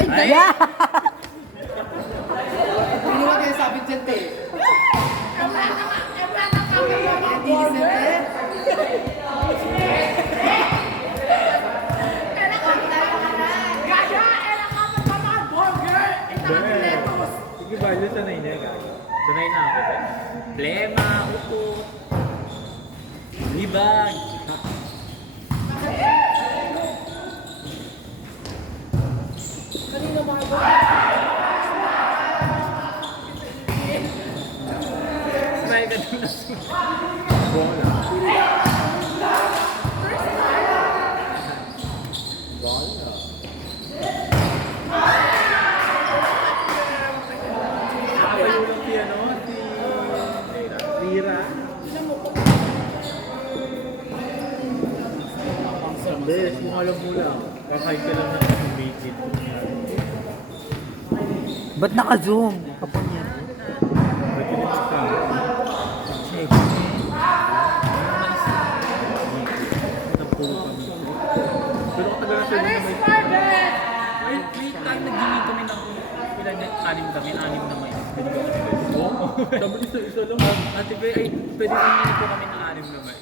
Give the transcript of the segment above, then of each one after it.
Ay! Yeah! Pinuha kayo sa Vicente. Hindi Vicente. Sige ba, yun sanay niya gago. Sanay na ako. Plema, upo. Libag. Smile ka doon na bola. Bola. Nakapalulong si ano, si Rira. Besh, kung alam mo lang, kakain ka lang ng bacon. Ba't naka-zoom? Kapag niya. Ba't yun yung sa Check. Napuro kami. Pero katagal na siya dito may... May time nag-gaming kami ng ilan na, anim na may. Oo. Sabi isa lang. Ate Be, ay pwede humingi po kami ng anim na may.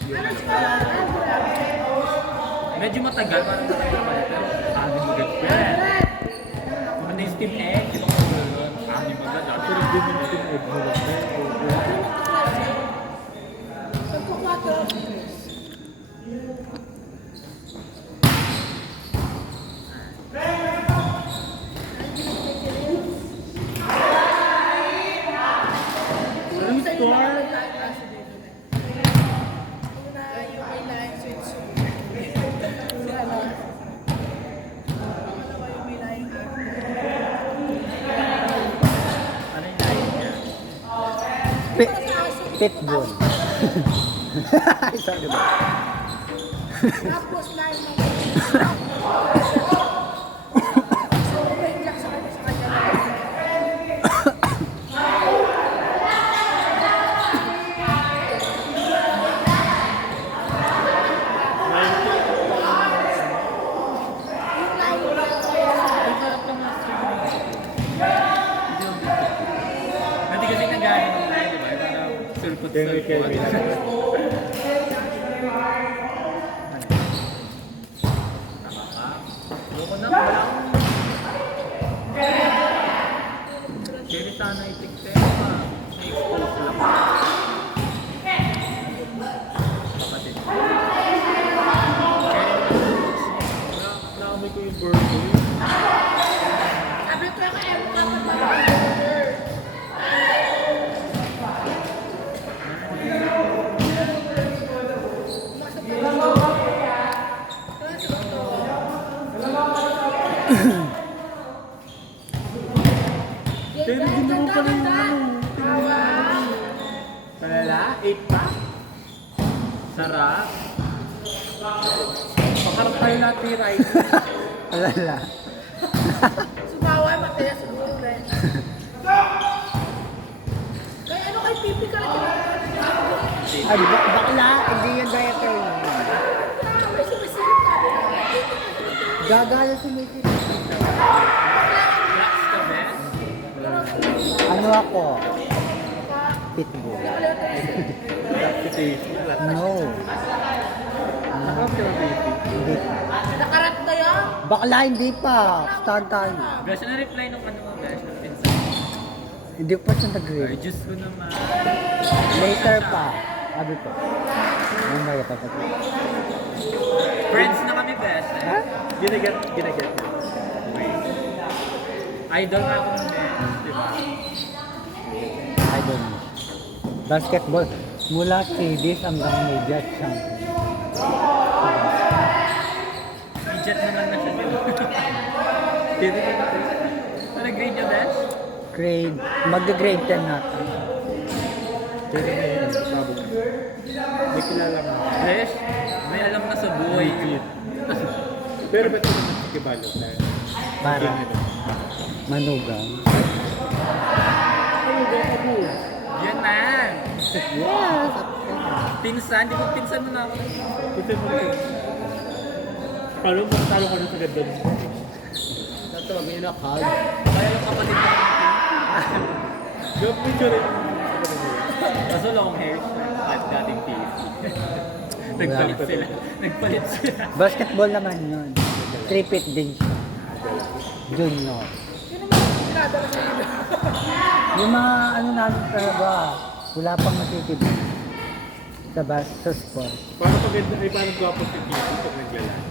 Medyo matagal, parang matagal pa rin. Pero anim agad. Yeah. Ano yung steam egg? Sinong agad? Anim agad. Pero hindi mo steam egg mo lang. Anong score? Ano yung line niya? Pitbull. Sorry ba? Tapos live na so, wait lang sa kanya. Hindi kasi nagaling ng line, di ba? Parang sulpot-sulpot. Loko na ko lang. Kaya sana itikte pa. Na-expose lang. Kapatid. Naamoy ko yung birthday. Sabi ko yung kaya mo kapag Pero ginawa pa rin yung palala, 8 pa. Sarap. Pakarap tayo natin, right? Alala. Sumaway, mataya sa gulo rin. Kaya ano kay Pipi ka lang Ay, bakla. Hindi yan diaper yun. may sumisilip ka. Gagala si Mickey. Relax ka, Ben. Ano ako? Pitbull. No. Nakarap ka na, baby. Hindi pa. Nakarat na yan. Bakla, hindi pa. Stand tayo. Besh, na-reply nung ano mo, Besh, ng pinsan. Hindi pa siya Ay, nag-read. Diyos ko naman. Later pa. Sabi ko. Mamaya pa pa. Friends na kami, Besh. Ha? Ginaget. Idol nga ako ng Besh, di ba? I don't know. Basketball. Mula kiddies hanggang media champion. Midget naman na siya, di ba? Tiri ka natin. Ano grade niya, Besh? Grade, magde-grade 10 natin. Tiri na yun, sabog. May kilala ka. Besh, may alam na sa buhay. Pero ba't ito naman si Kibalog na? Para manugang. Yan na! Yes! Pinsan, di ba pinsan mo na ako? Paano mo talo ko na sa ganda mo? Tatawag mo yun na call. Kaya yung kapatid ko. Yung picture rin. Kaso long hair siya. At dating TV. Nagpalit sila. Nagpalit sila. Basketball naman yun. 3 feet din siya. Junior. Yun naman yung pinadala sa inyo. Yung mga ano namin talaga, wala pang matitibig. Sa sport. Paano paganda ay paano gwapo si TV pag naglalaki?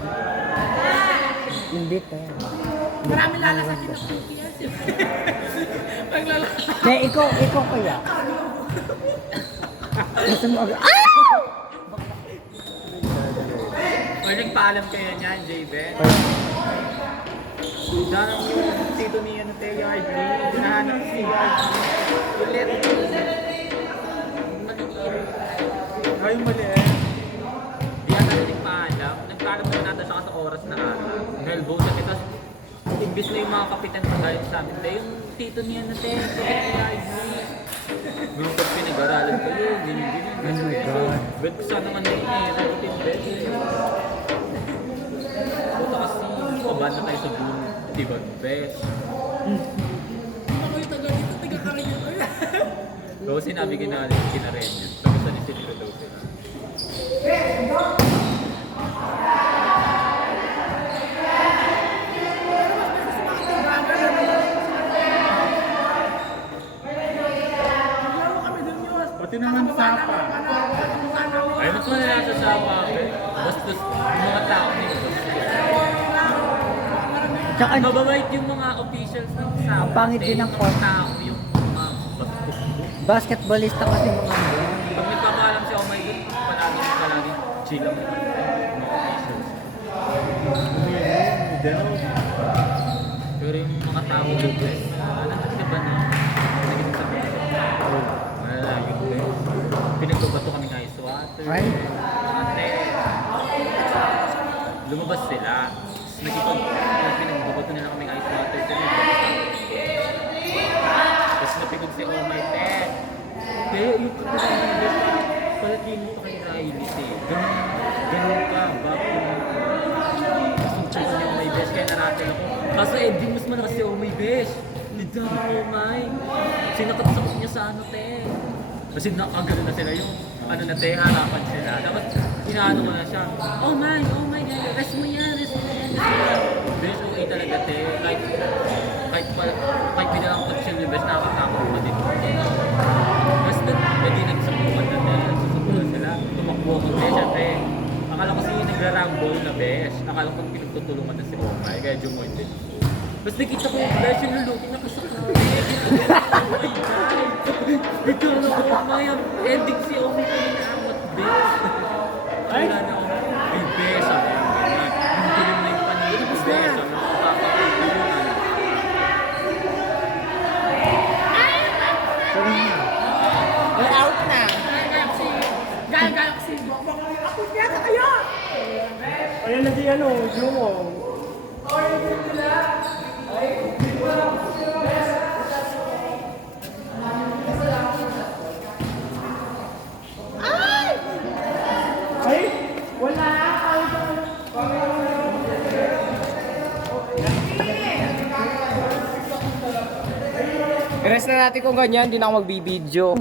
Hindi tayo. Maraming lalasakin ng PPS. Paglalaki. Kaya ikaw kaya. Gusto mo agad. Or nagpaalam kayo niyan, J-Ben? Dahil yung tito ni ano, Teo Yardley, dinahanap si Yardley. Ulit. Maliit. Ay, maliit. Di ata na nagpaalam. Nagpaalam na natin siya sa oras na ata. Dahil vote siya. Tapos, imbis na yung mga kapitan na galit sa amin, Teo, yung tito niya na Teo, Teo Yardley. Nung pag pinag-aralan ko yun, ganyan. Oh my God. Bet ko sana nga naiiran ko din, bet. Puta kasi, paban na tayo sa boom. Diba, best. Ako yung taga dito, taga ka rin yun. So, sinabi ginalin, kinaren niya. Sabi sa ni Silvio daw sila. Naglaro kami dun yun. Pati naman sapa. Ay, mas malala sa sapa. Basta yung mga tao nito. Tsaka, Mababait yung mga officials ng sapa. Ang pangit din ng mga court. tao, yung mga bastos. basketballista kasi mga ano. Pag nagpapaalam siya, oh my God, palagi chill ang mga officials. Pero yung mga tao doon, alam ka ba na naging sa wala yun guys. Pinagbabato kami ng ice water. Ay. Ate. Lumabas sila. Pinagbabato nila kami ng ice water. Tapos napigod si Oh My Pet. Kaya yung palatiin mo kay Riley eh. Ganun ka. Bakit? Gusto ko niya Oh My Best kaya narating ako. Kaso ending mas malakas si Oh My Best. Nidang Oh My. Sinakot-sakot niya sa ano te. Kasi nakagano na sila yung ano na te, harapan sila. Dapat inaano mo na siya. Oh my, rest mo yan, rest mo yan. Best okay talaga te. Kahit pinakakot siya yung best, nakakatakot pa din. Basta hindi nagsapukan na te, nagsasapukan sila. Tumakbo ko te, syempre. Akala ko siya nagra-rumble na best. Akala ko pinagtutulungan na si Oh My, kaya jumoy din. Tapos nakita ko yung best yung lulukin nakasakay. Oh my God! Ito na Oh My, ang ending si Oh My ko yung naamot best. Wala na ako. Ay best, sabi yung ganyan. Yung tuloy na yung panilo, best. Ano, papakita yun, ano. We're out na. Galaxy. Ako niya sa kayo. Ayan na si ano, Jumo. Rest na natin kung ganyan, hindi na ako magbibideo.